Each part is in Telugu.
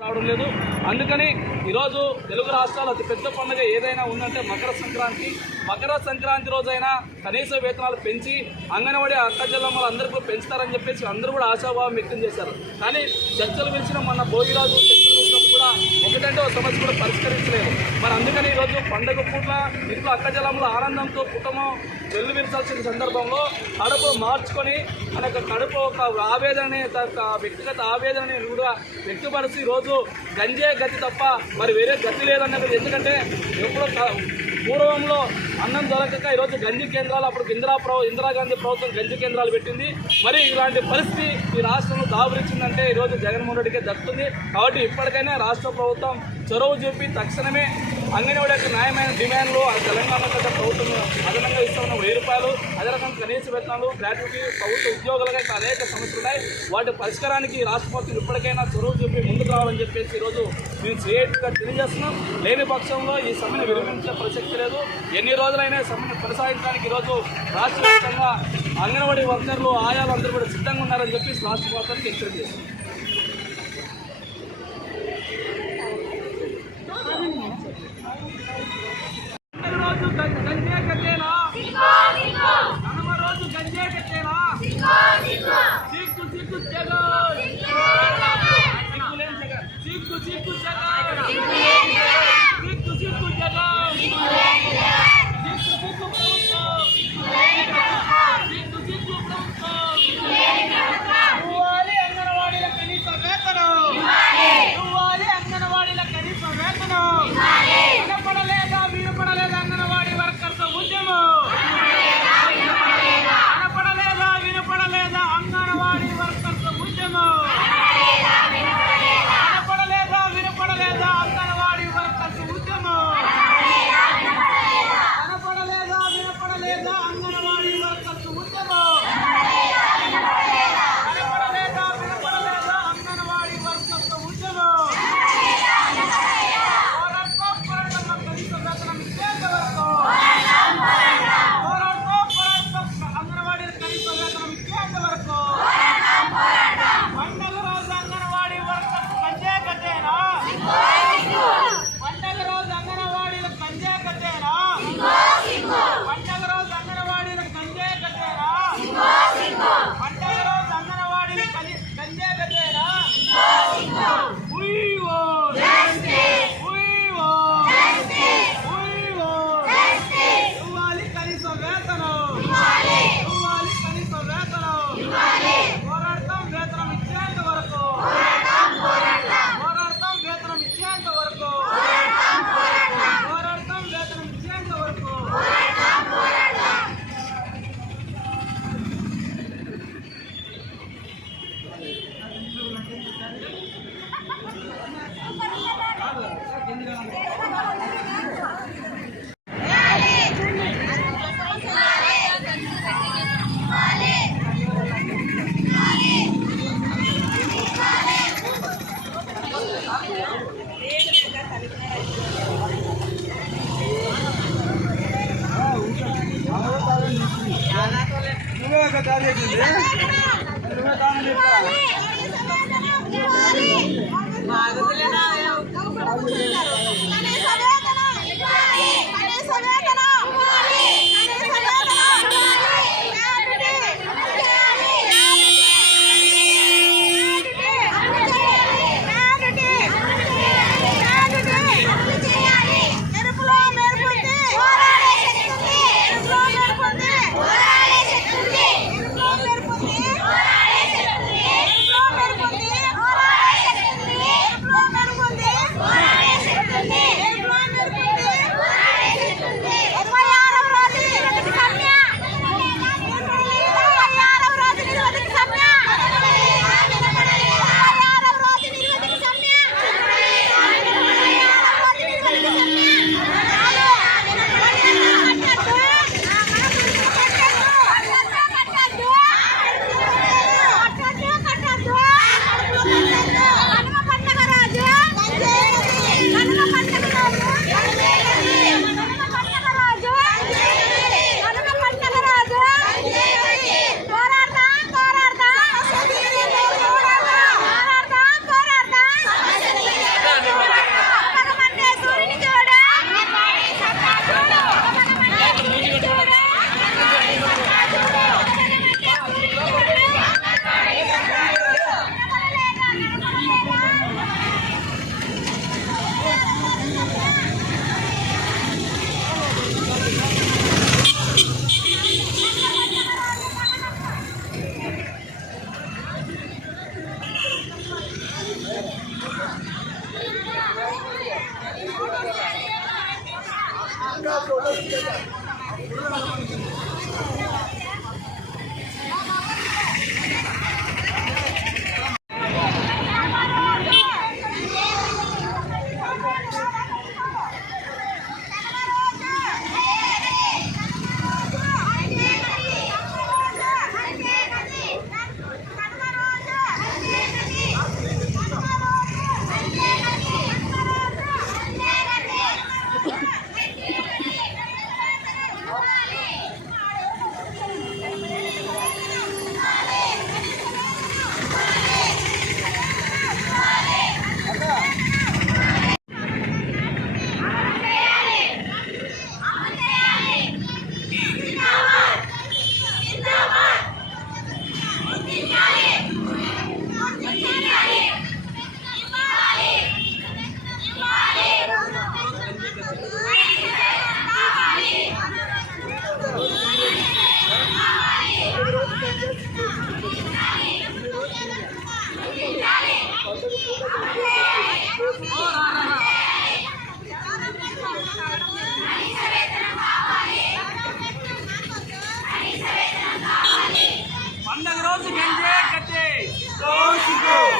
రావడం లేదు. అందుకని ఈరోజు తెలుగు రాష్ట్రాల అతి పెద్ద పండుగ ఏదైనా ఉందంటే మకర సంక్రాంతి. మకర సంక్రాంతి రోజైనా కనీస వేతనాలు పెంచి అంగన్వాడీ అక్క చెల్లెమ్మలు అందరికీ పెంచుతారని చెప్పేసి అందరూ కూడా ఆశాభావం వ్యక్తం చేశారు. కానీ చర్చలు పిలిచిన మన భోగిరాజు చర్చలు కూడా ఒకటంటే ఒక సమస్య కూడా పరిష్కరించలేదు. మరి అందుకని ఈరోజు పండుగ పూట్ల ఇంట్లో అక్క చెల్లెమ్మల ఆనందంతో కుటుంబం వెల్లు విరచాల్సిన సందర్భంలో కడుపు మార్చుకొని మనకు కడుపు ఒక ఆవేదనని వ్యక్తిగత ఆవేదనని కూడా వ్యక్తపరిచి ఈరోజు గంజే గతి తప్ప మరి వేరే గతి లేదన్నది. ఎందుకంటే ఎప్పుడో పూర్వంలో అన్నం దొరకక ఈరోజు గంజి కేంద్రాలు అప్పుడు ఇందిరాగాంధీ ప్రభుత్వం గంజి కేంద్రాలు పెట్టింది. మరి ఇలాంటి పరిస్థితి ఈ రాష్ట్రంలో దాపురించిందంటే ఈరోజు జగన్మోహన్ రెడ్డికే దక్కుతుంది. కాబట్టి ఇప్పటికైనా రాష్ట్ర ప్రభుత్వం చొరవ చూపి తక్షణమే అంగన్వాడీ యొక్క న్యాయమైన డిమాండ్లు తెలంగాణ ప్రభుత్వం అదనంగా ఇస్తున్న 1000 రూపాయలు, అదే రకంగా కనీస వేతనాలు, గ్రాట్యుటీ, ప్రభుత్వ ఉద్యోగులుగా అనేక సమస్యలు ఉన్నాయి. వాటి పరిష్కారానికి రాష్ట్ర ప్రభుత్వం ఇప్పటికైనా చొరవ చూపి ముందుకు రావాలని చెప్పేసి ఈరోజు మేము క్రియేటివ్గా తెలియజేస్తున్నాం. లేని పక్షంలో ఈ సమ్మెను విరమించే ప్రసక్తి లేదు. ఎన్ని రోజులైనా సమ్మెను కొనసాగించడానికి ఈరోజు రాష్ట్ర వ్యాప్తంగా అంగన్వాడీ వర్కర్లు, ఆయాలు అందరూ కూడా సిద్ధంగా ఉన్నారని చెప్పి రాష్ట్ర ప్రభుత్వానికి హెచ్చరిక చేస్తున్నాం. రోజు గంజే కట్టేనా, కనుమ రోజు గంజే కట్టేనా, సిగ్గు సిగ్గు జగన్, సిగ్గు సిగ్గు జగన్, సిగ్గు సిగ్గు జగన్, సిగ్గు సిగ్గు ప్రభుత్వం, సిగ్గు సిగ్గు ప్రభుత్వం, పోవాలి అంగన్వాడీలకు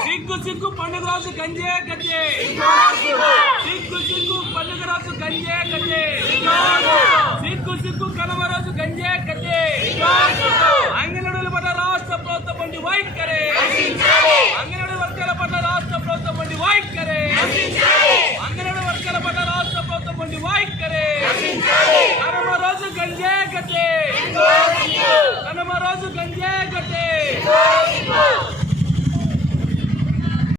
సిగ్గు సిగ్గు పండుగ రోజు గంజే గంజే సిగ్గు సిగ్గు పండుగ రోజు గంజే గంజే సిగ్గు సిగ్గు కనుమ రోజు గంజే గంజే అంగన్వాడీల పట్ల రాష్ట్ర ప్రభుత్వం వంటి వైఖరే అంగన్వాడీ వర్గాల పట్ల రాష్ట్ర ప్రభుత్వం వంటి వైఖరే అంగన్వాడీ వర్గాల పట్ల రాష్ట్ర ప్రభుత్వం వంటి వైఖరే కనుమ రోజు గంజే గంజే కనుమ రోజు గంజే గంజే